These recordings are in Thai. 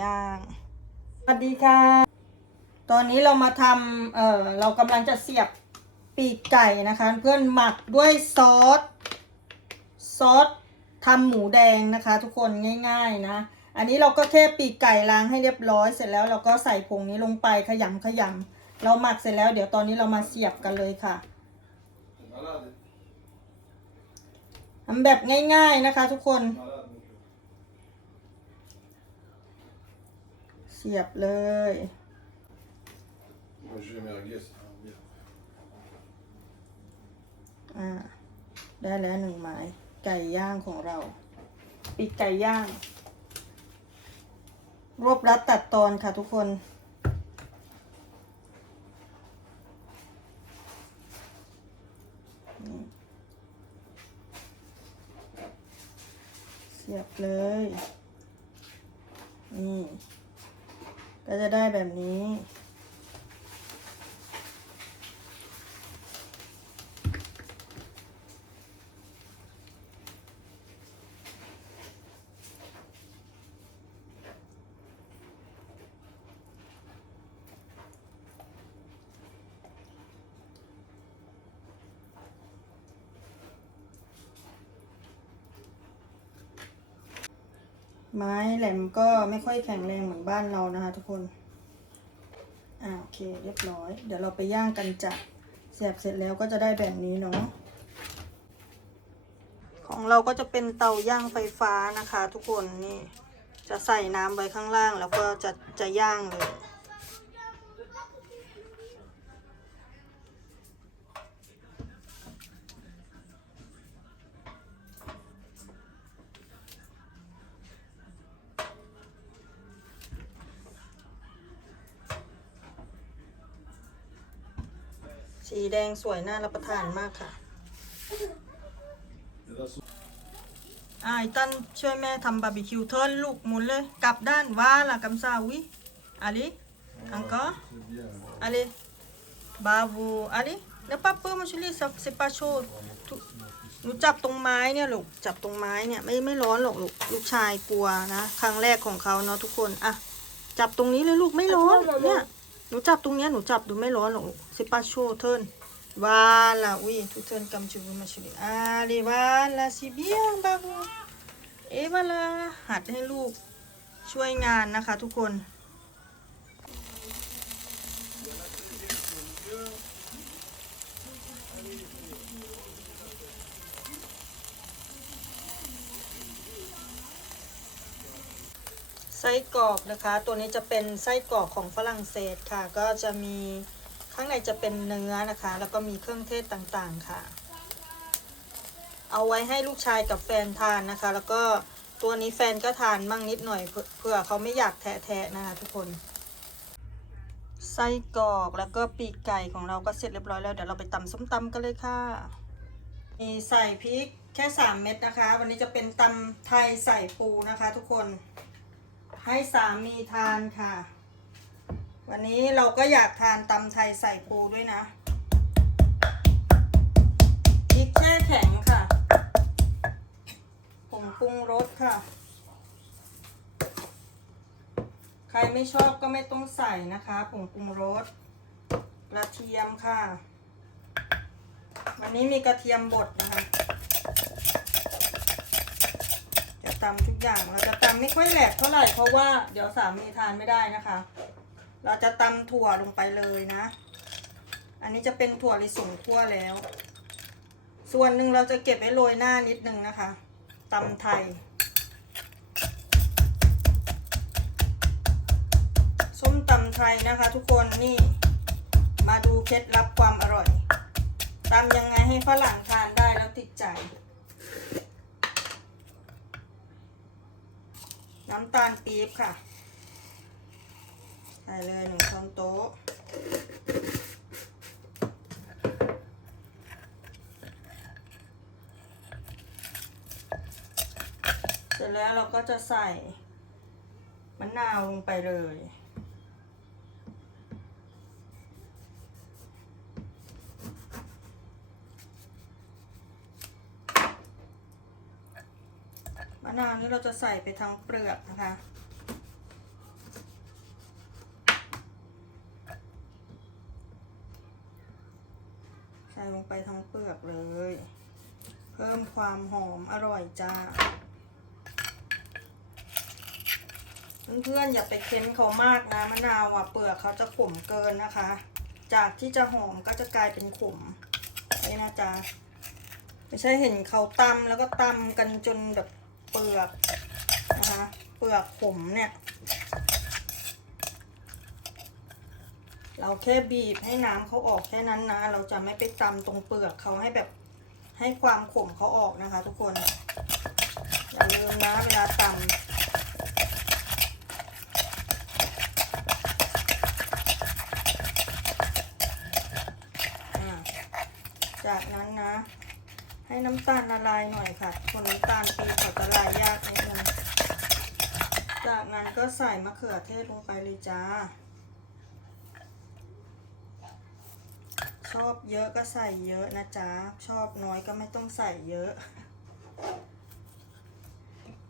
ย่าง สวัสดีค่ะ ตอนนี้เรามาทำเอ่อเรากำลังจะเสียบปีกไก่นะคะ เพื่อนหมักด้วยซอส ซอสทำหมูแดงนะคะ ทุกคนง่าย ๆนะ อันนี้เราก็แค่ปีกไก่ล้างให้เรียบร้อยเสร็จแล้วเราก็ใส่ผงนี้ลงไปขยำขยำเราหมักเสร็จแล้ว เดี๋ยวตอนนี้เรามาเสียบกันเลยค่ะทำแบบง่าย ๆนะคะ ทุกคน เสียบเลย Moi, je vais merguez. ah, bien. อ่า ได้แล้วหนึ่งไม้ไก่ย่างของเรา ปีกไก่ย่าง รวบรัดตัดตอนค่ะทุกคนนี่เสียบเลย นี่ ก็จะ ได้แบบนี้ ไม้แหลมก็ไม่ค่อยแข็งแรงเหมือนบ้านเรานะคะทุกคน เคเรียบร้อย เดี๋ยวเราไปย่างกันจะเสียบเสร็จแล้วก็จะได้แบบนี้เนาะของเราก็จะเป็นเตาย่างไฟฟ้านะคะ ทุกคนนี่จะใส่น้ำไว้ข้างล่างแล้วก็จะจะย่างเลย สีแดงสวยน่ารับประทานมากค่ะอาไอ้ตันช่วยแม่ทำบาร์บีคิวเทิร์นลูกหมุนเลย กลับด้านว่าล่ะกำซาวิอาลีอังก็อาลีบาบูอาลีแล้วป้าเปิ้ลมาชิลีสับเซปาโชทุหนูจับตรงไม้เนี่ยลูกจับตรงไม้เนี่ยไม่ไม่ร้อนหรอกลูกลูกชายกลัวนะครั้งแรกของเขาเนาะทุกคนอะจับตรงนี้เลยลูกไม่ร้อนเนี่ยหนูจับตรงเนี้ยหนูจับดูไม่ร้อนหรอกลูก เซปาโชเทิร์น Voilà, oui, tout turn comme tu veux, ma chérie. Allez, voilà, c'est bien, bravo. Et voilà หัดให้ลูกช่วยงานนะคะทุกคนไส้กรอกนะคะ ตัวนี้จะเป็นไส้กรอกของฝรั่งเศสค่ะ ก็จะมี ข้างในจะเป็นเนื้อนะคะ แล้วก็มีเครื่องเทศต่างๆค่ะ เอาไว้ให้ลูกชายกับแฟนทานนะคะ แล้วก็ตัวนี้แฟนก็ทานมั่งนิดหน่อยเผื่อเขาไม่อยากแทะๆนะคะทุกคนไส้กรอกแล้วก็ปีกไก่ของเราก็เสร็จเรียบร้อยแล้วเดี๋ยวเราไปตำส้มตำกันเลยค่ะ มีใส่พริกแค่ 3 เม็ดนะคะ วันนี้จะเป็นตำไทยใส่ปูนะคะ ทุกคนให้สามีทานค่ะ วันนี้เราก็อยากทานตำไทยใส่ปูด้วยนะพริกแช่แข็งค่ะผงปรุงรสค่ะ ใครไม่ชอบก็ไม่ต้องใส่นะคะผงปรุงรสกระเทียมค่ะ วันนี้มีกระเทียมบดนะคะจะตำทุกอย่างเราจะตำไม่ค่อยแหลกเท่าไหร่เพราะว่าเดี๋ยวสามีทานไม่ได้นะคะ เราจะตำถั่วลงไปเลยนะ อันนี้จะเป็นถั่วลิสงคั่วแล้ว ส่วนหนึ่งเราจะเก็บไว้โรยหน้านิดนึงนะคะตำไทย ส้มตำไทยนะคะ ทุกคนนี่ มาดูเคล็ดลับความอร่อยตำยังไงให้ฝรั่งทานได้แล้วติดใจ น้ำตาลปี๊บค่ะ ส่เลยหนึ่งช้อนโต๊ะเสร็จแล้วเราก็จะใส่มะนาวลงไปเลยมะนาวนี้เราจะใส่ไปทั้งเปลือกนะคะ ส่ลงไปทั้ง เปลือกเลย เพิ่มความหอมอร่อยจ้า เพื่อนๆอย่าไปเค้นเขามากนะมะนาวอะเปลือกเขาจะขมเกินนะคะ จากที่จะหอมก็จะกลายเป็นขมนี่นะจ๊ะไม่ใช่เห็นเขาตำแล้วก็ตำกันจนแบบเปลือกนะคะเปลือกขมเนี่ย เราแค่บีบให้น้ำเขาออกแค่นั้นนะ เราจะไม่ไปตำตรงเปลือกเขาให้แบบให้ความขมเขาออกนะคะ ทุกคน อย่าลืมนะเวลาตำจากนั้นนะ ให้น้ำตาลละลายหน่อยค่ะ คนน้ำตาลปีขาจะละลายยากนิดนึงจากนั้นก็ใส่มะเขือเทศลงไปเลยจ้า ชอบเยอะก็ใส่เยอะนะจ๊ะ ชอบน้อยก็ไม่ต้องใส่เยอะ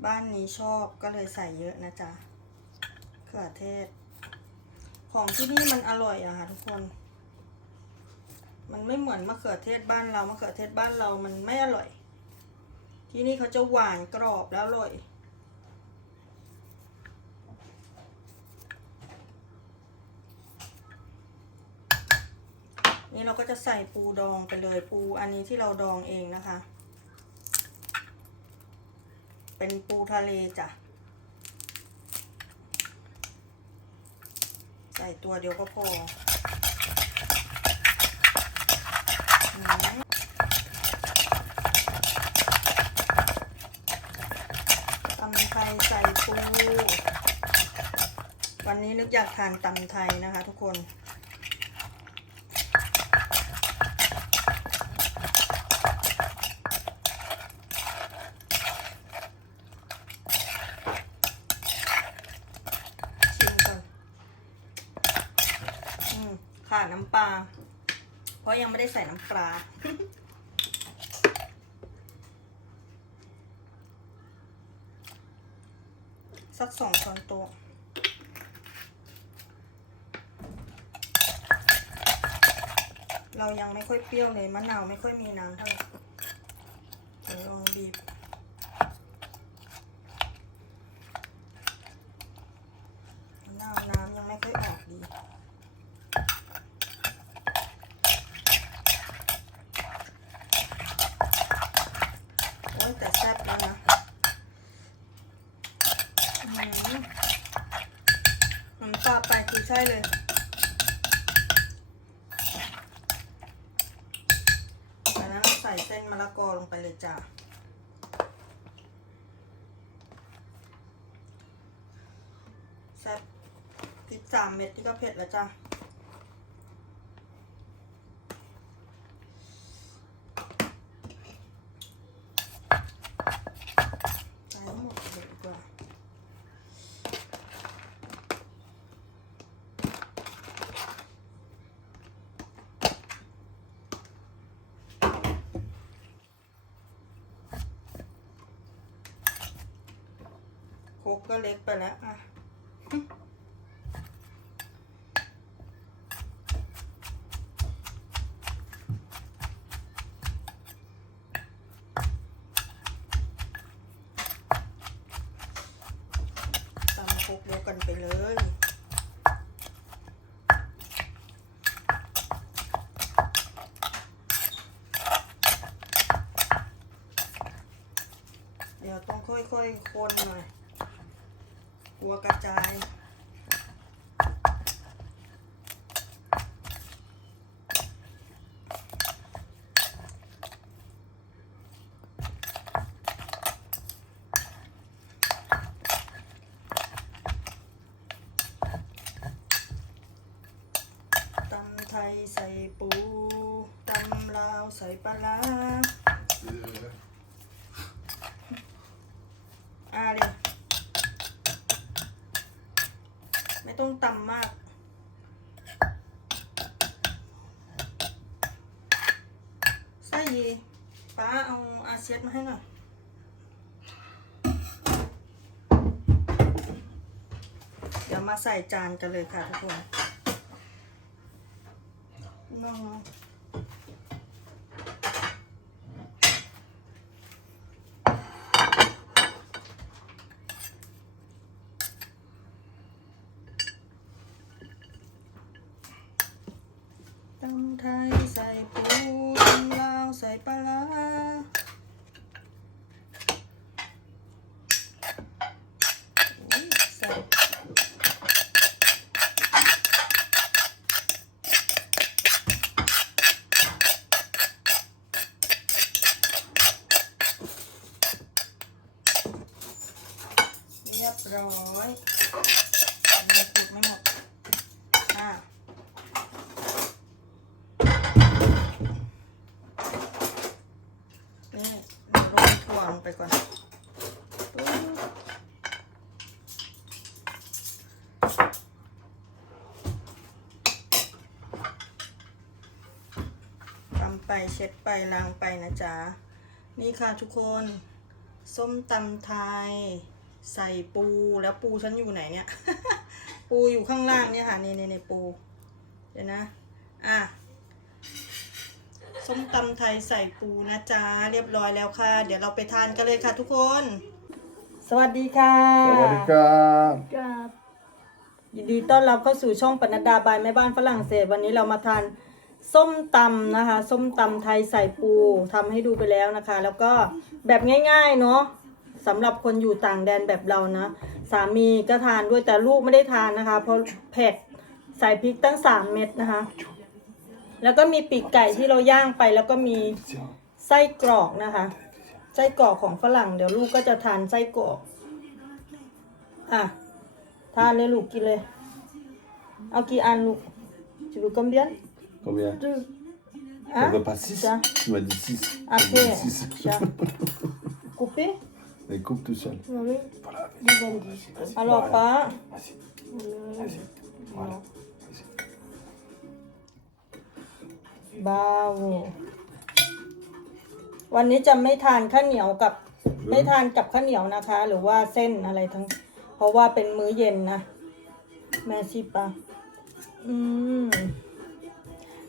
บ้านนี้ชอบก็เลยใส่เยอะนะจ๊ะเขือเทศ ของที่นี่มันอร่อยอะค่ะทุกคน มันไม่เหมือนมะเขือเทศบ้านเรา มะเขือเทศบ้านเรามันไม่อร่อย ที่นี่เขาจะหวานกรอบแล้วอร่อย นี่เราก็จะใส่ปูดองไปเลยปูอันนี้ที่เราดองเองนะคะ เป็นปูทะเลจ้ะ ใส่ตัวเดียวก็พอตำไทยใส่ปู วันนี้นึกอยากทานตำไทยนะคะทุกคน ชิมก่อน อืมขาดน้ำปลา เพราะยังไม่ได้ใส่น้ำ ปลา สักสองช้อนโต๊ะเรายังไม่ค่อยเปรี้ยวเลยมะนาวไม่ค่อยมีน้ำเท่าไหร่เดี๋ยวลองบีบ มะนาวน้ำยังไม่ค่อยออกดี โอ้ยแต่แซ่บแล้วนะอื้อหือน้ำตาไปคือใช่เลย จากนั้นเราใส่เส้นมะละกอลงไปเลยจ้ะ แซ่บพริก สามเม็ดนี่ก็เผ็ดแล้วจ้ะใส่ให้หมดเลยดีกว่าโคกก็เล็กไปแล้วอะ ตำโคกเดียวกันไปเลย เดี๋ยวต้อง ค่อยคนหน่อยกลัวกระจายตำไทยใส่ปู ตำลาวใส่ปลาร้า C'est- อ่าเลย ไม่ต้องตำมาก ไส้ยี ป้าเอาอาเซียสมาให้หน่อยเดี๋ยวมาใส่จานกันเลยค่ะทุกคนน้องำไทยใส่ปูตำลาวใส่ปลาร้าอุ๊ยใส่เรียบร้อยยังไม่หมดไม่หมด อะ นี่เดี๋ยวเราถ่วงไปก่อนปึ๊บทำไป เช็ดไปล้างไปนะจ๊ะ นี่ค่ะทุกคน ส้มตำไทย ใส่ปูแล้วปูฉันอยู่ไหนเนี่ย ปูอยู่ข้างล่างเนี่ยค่ะ นี่นี่นี่ปู เดี๋ยวนะ อะ ส้มตำไทยใส่ปูนะจ๊ะ เรียบร้อยแล้วค่ะ เดี๋ยวเราไปทานกันเลยค่ะทุกคน สวัสดีค่ะ Sawadika. ยินดีต้อนรับเข้าสู่ช่องปนัดดาบายแม่บ้านฝรั่งเศสวันนี้เรามาทาน ส้มตำนะคะ ส้มตำไทยใส่ปูทำให้ดูไปแล้วนะคะ แล้วก็แบบง่าย ๆ เนาะสำหรับคนอยู่ต่างแดนแบบเรานะ สามีก็ทานด้วยแต่ลูกไม่ได้ทานนะคะ เพราะเผ็ดใส่พริกตั้งสามเม็ดนะคะ แล้วก็มีปีกไก่ที่เราย่างไปแล้วก็มีไส้กรอกนะคะ ไส้กรอกของฝรั่ง เดี๋ยวลูกก็จะทานไส้กรอกอะทานเลยลูกกินเลย เอากี่อันลูกจะดูกำเบียน Combien อะ T'en veux pas 6 Ça. Tu m'as dit 6. โอเคจ้ะกูเป้ Mais coupe tout seul. Oui, Voilà. des bandits. alors ป้า Vas-y. Vas-y. Voilà. บาววันนี้จะไม่ทานข้าวเหนียวกับ ไม่ทานกับข้าวเหนียวนะคะ หรือว่าเส้นอะไรทั้ง เพราะว่าเป็นมื้อเย็นนะ แม่ชิปะอืม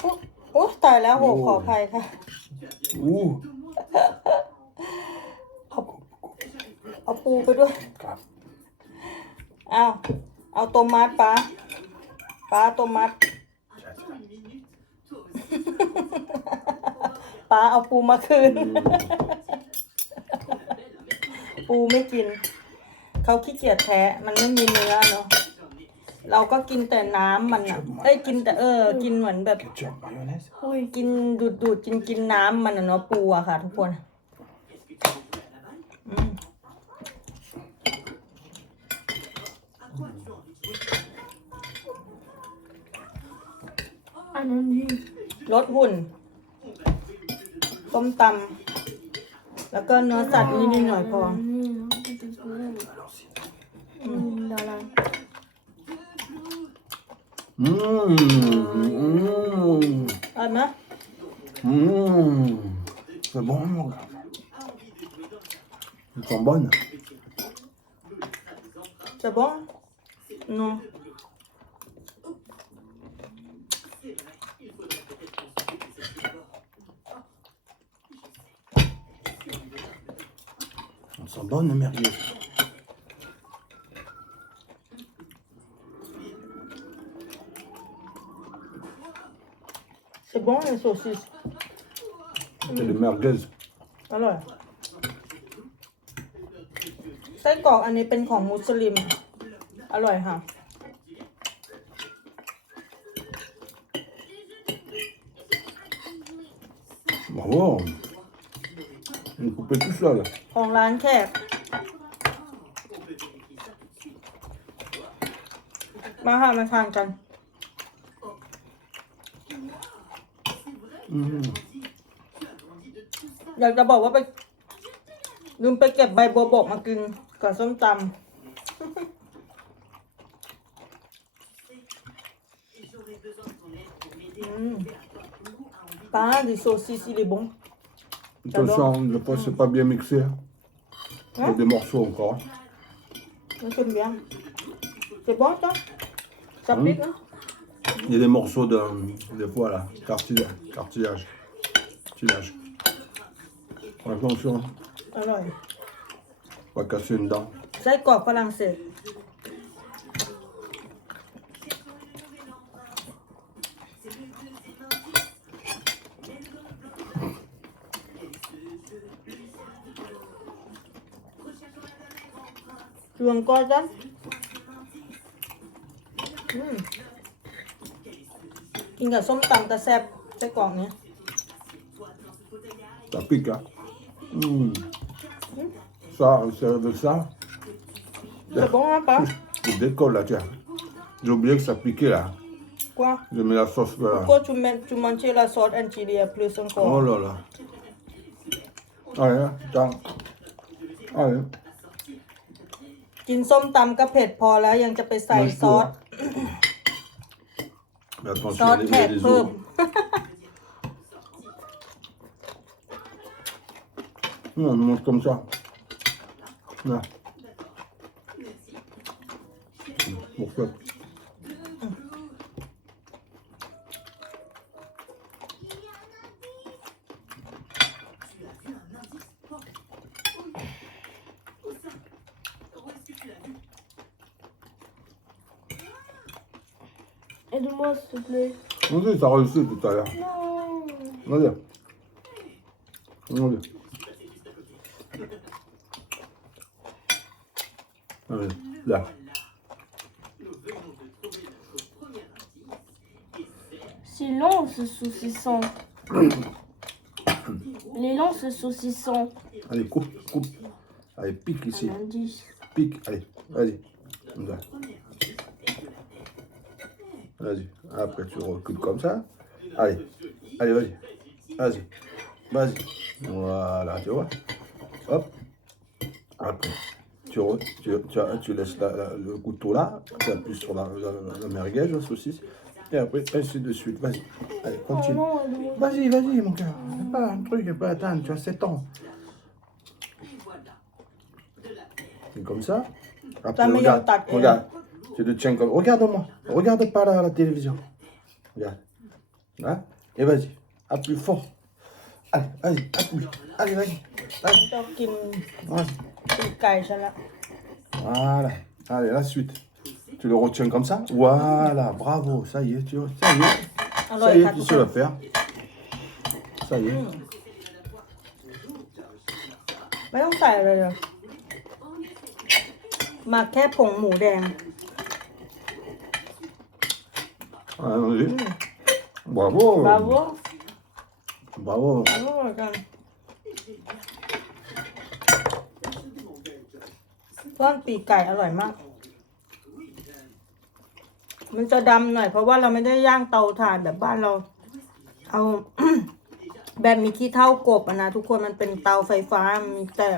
ำอุ๊ยอุ๊ยตายแล้วโหโอ้ขออภัยค่ะ Ouh เอาเอาปูไปด้วย Grave. เอาเอาตัวมัดปลาปลาตัวมัด Tiens, tiens. ปลาเอาปูมาคืน Mmh. ปูไม่กิน เขาขี้เกียจแท้มันไม่มีเนื้อเนาะ เราก็กินแต่น้ำมันอะเอ้ยกินแต่เออ กินเหมือนแบบ Ketchup, mayonnaise. Oui. กินดูดดูดกินกินน้ำมันอะเนาะปูอะค่ะ ทุกคนอืม Un ennui. ลดหุ่นต้มตำแล้วก็เนื้อสัตว์นิดๆหน่อยๆพอ Ennui, non, c'est cool. Mmh, dans la- Mmh. Mmh. อร่อยไหม Mmh. C'est bon, mon gars. Elles sont bonnes. จะบ้องนู Elles sont bonnes, les bon les saucisses C'est des merguez. อร่อย ไส้กรอกอันนี้เป็นของมุสลิม อร่อยค่ะ Bravo. Vous coupez tout seul. ของร้านแขก มาค่ะมาทานกัน Mmh. อยากจะบอกว่าไป ลืมไปเก็บใบบัวบกมากินกับส้มตำอืม pas des saucisses, il est bon. De toute façon, je pense que c'est pas bien mixé. hein. Il y a Hein des morceaux encore. Moi, j'aime bien. C'est bon, ça Ça Hum. pique, hein Il y a des morceaux de, des fois là, cartilage. Cartilage. Cartilage. Attention, อร่อย pas casser une dent. ไส้กรอกฝรั่งเศส รวมก้อนจ้ะ กินกับส้มตำกระแซบไส้กรอกเนี้ย Ça pique hein. Hum. Ça, c'est avec ça. จะบ้งนะปะ Je décolle là, tiens. J'ai oublié que ça piquait là. กว่า Je mets la sauce là. ก็จูเมนจูมันเชลาซอสแอนจิเลีย plus encore Oh là là. Allez, hein, tiens. Allez. กินส้มตำก็เผ็ดพอแล้วยังจะไปใส่ซอส Mais ซอ attention, ส il y แข a ก des เพิ่ม os. Non, on mange comme ça. Là. Pour ça. Aide-moi, s'il te plaît. Vas-y, t'as réussi tout à l'heure. Non. Vas-y. Vas-y. Allez, là. C'est long, ce saucisson. Il est long, ce saucisson. Allez, coupe, coupe. Allez, pique ici. Pique, allez. Comme ça. Vas-y. Après, tu recules comme ça. Allez, allez, vas-y. Vas-y. Vas-y. Voilà, tu vois. Hop. Après, tu, re- tu, tu, tu laisses la- la- le couteau là, tu appuies sur la, la, la merguez, la saucisse. Et après, ainsi de suite. Vas-y. Allez, Oh continue. aide-moi. Vas-y, vas-y, mon cœur. C'est pas un truc, il pas attendre, tu as 7 ans. C'est comme ça. Après, regarde, regarde. Tu te tiens comme. Regarde-moi. Regarde pas la, la télévision. Regarde. Là. Et vas-y. Appuie fort. Allez, vas-y, appuie. Allez, vas-y. Allez, ชอบกิน vas-y. ปีกไก่ฉันละ Voilà. Allez, la suite. Tu le retiens comme ça. Voilà, bravo. Ça y est, tu vois. Ça y est. อร่อย Ça y ค่ะ est, ทุ tu กค sais น le faire. Ça y est. ไม่ต้องใส่อะไรเลยหมักแค่ผงหมูแดง Allez. Bravo. บราโว Bravo. อร่อยกันต้นปีกไก่อร่อยมาก มันจะดำหน่อย เพราะว่าเราไม่ได้ย่างเตาถ่านแบบบ้านเรา เอา แบบมีขี้เท่ากบอะนะทุกคนมันเป็นเตาไฟฟ้ามีแต่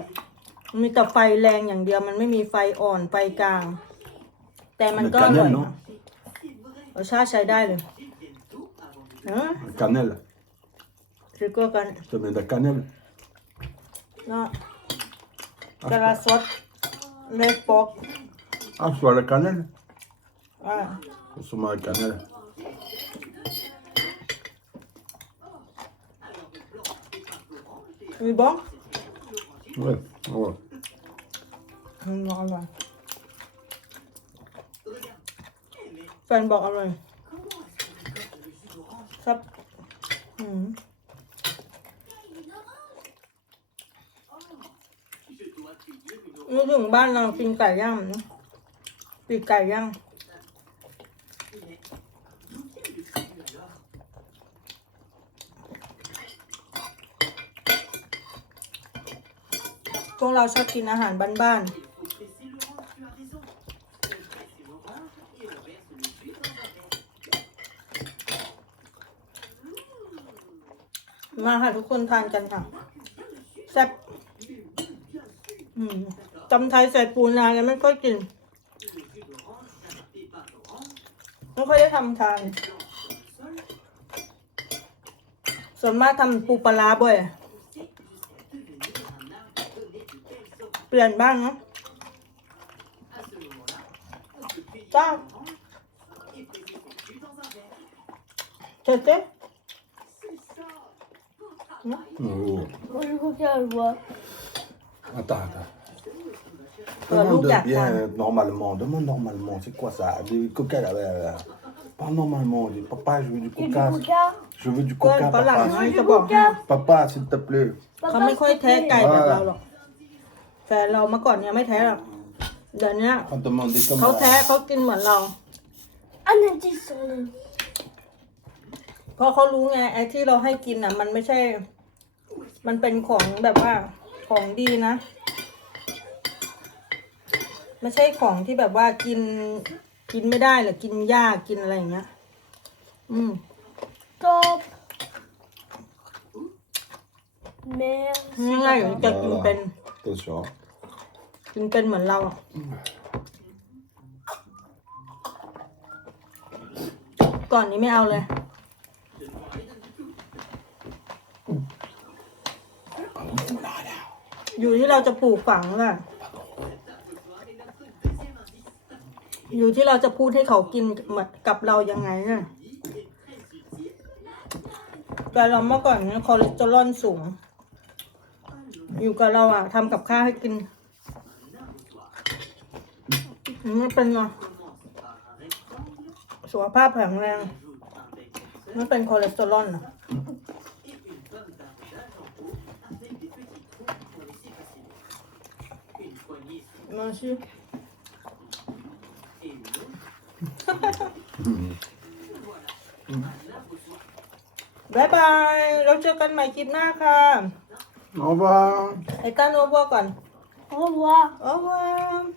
มีแต่ไฟแรงอย่างเดียว มันไม่มีไฟอ่อนไฟกลาง แต่มันก็อร่อย Cannelle, non นะ รสชาติใช้ได้เลยเนอะ Cannelle. คือก็กัน Tu mets de la cannelle. เนาะกระซดเล็กปอก Ah, tu vois la cannelle อ่า Consomme la cannelle. มีบ้อง Ouais, ouais. อืมบอกอร่อย นบอกอร่อยครับ อืมนึกถึงบ้านเรากินไก่ย่างนะปีกไก่ย่างพวกเราชอบกินอาหารบ้านๆ มาค่ะทุกคนทานกันค่ะ แซ่บอืมตำไทยใส่ปูนายังไม่ค่อยกิน ไม่ค่อยได้ทำทาน ส่วนมากทำปูปลาร้าบ่อย เปลี่ยนบ้างนะจ้าเจ๊เจ๊ Oh. Moi, je crois qu'elle voit. Attends, attends. Euh, Demande Lucas, bien hein. euh, normalement. Demande normalement. C'est quoi ça Du coca là, là, là. Pas normalement. Dis, papa, je veux du Et du coca. coca Je veux du เกิน coca, ฝรั่ง papa. นะจะบอกให้ Papa, s'il te plaît. เขาไม่ค่อยแท้ไก่แบบเราหรอก แฟนเราเมื่อก่อนเนี่ยไม่แท้หรอก เดี๋ยวนี้ On demande des เขา comme แท้เขากินเหมือนเรา Un indice sur le. เพราะเขารู้ไงไอ้ที่เราให้กินอะ มันไม่ใช่ มันเป็นของแบบว่าของดีนะไม่ใช่ของที่แบบว่ากินกินไม่ได้หรือกินยากกินอะไรอย่างเงี้ย อืม Top. Merci. ง่ายๆอยู่จะกินเป็น Attention. กินเป็นเหมือนเราอะก่อนนี้ไม่เอาเลย อยู่ที่เราจะปลูกฝังแหละอยู่ที่เราจะพูดให้เขากินเหมือนกับเรายังไงเนี่ยแต่เราเมื่อก่อนเนี่ยคอเลสเตอรอลสูง อยู่กับเราอะทำกับข้าวให้กินไม่เป็นไงสุขภาพแข็งแรงไม่เป็นคอเลสเตอรอลอ่ มาชิบายบาย เราเจอกันใหม่คลิปหน้าค่ะ Au revoir. ไอ้ต้านโอเวอร์ก่อน Au revoir. โอเวอร์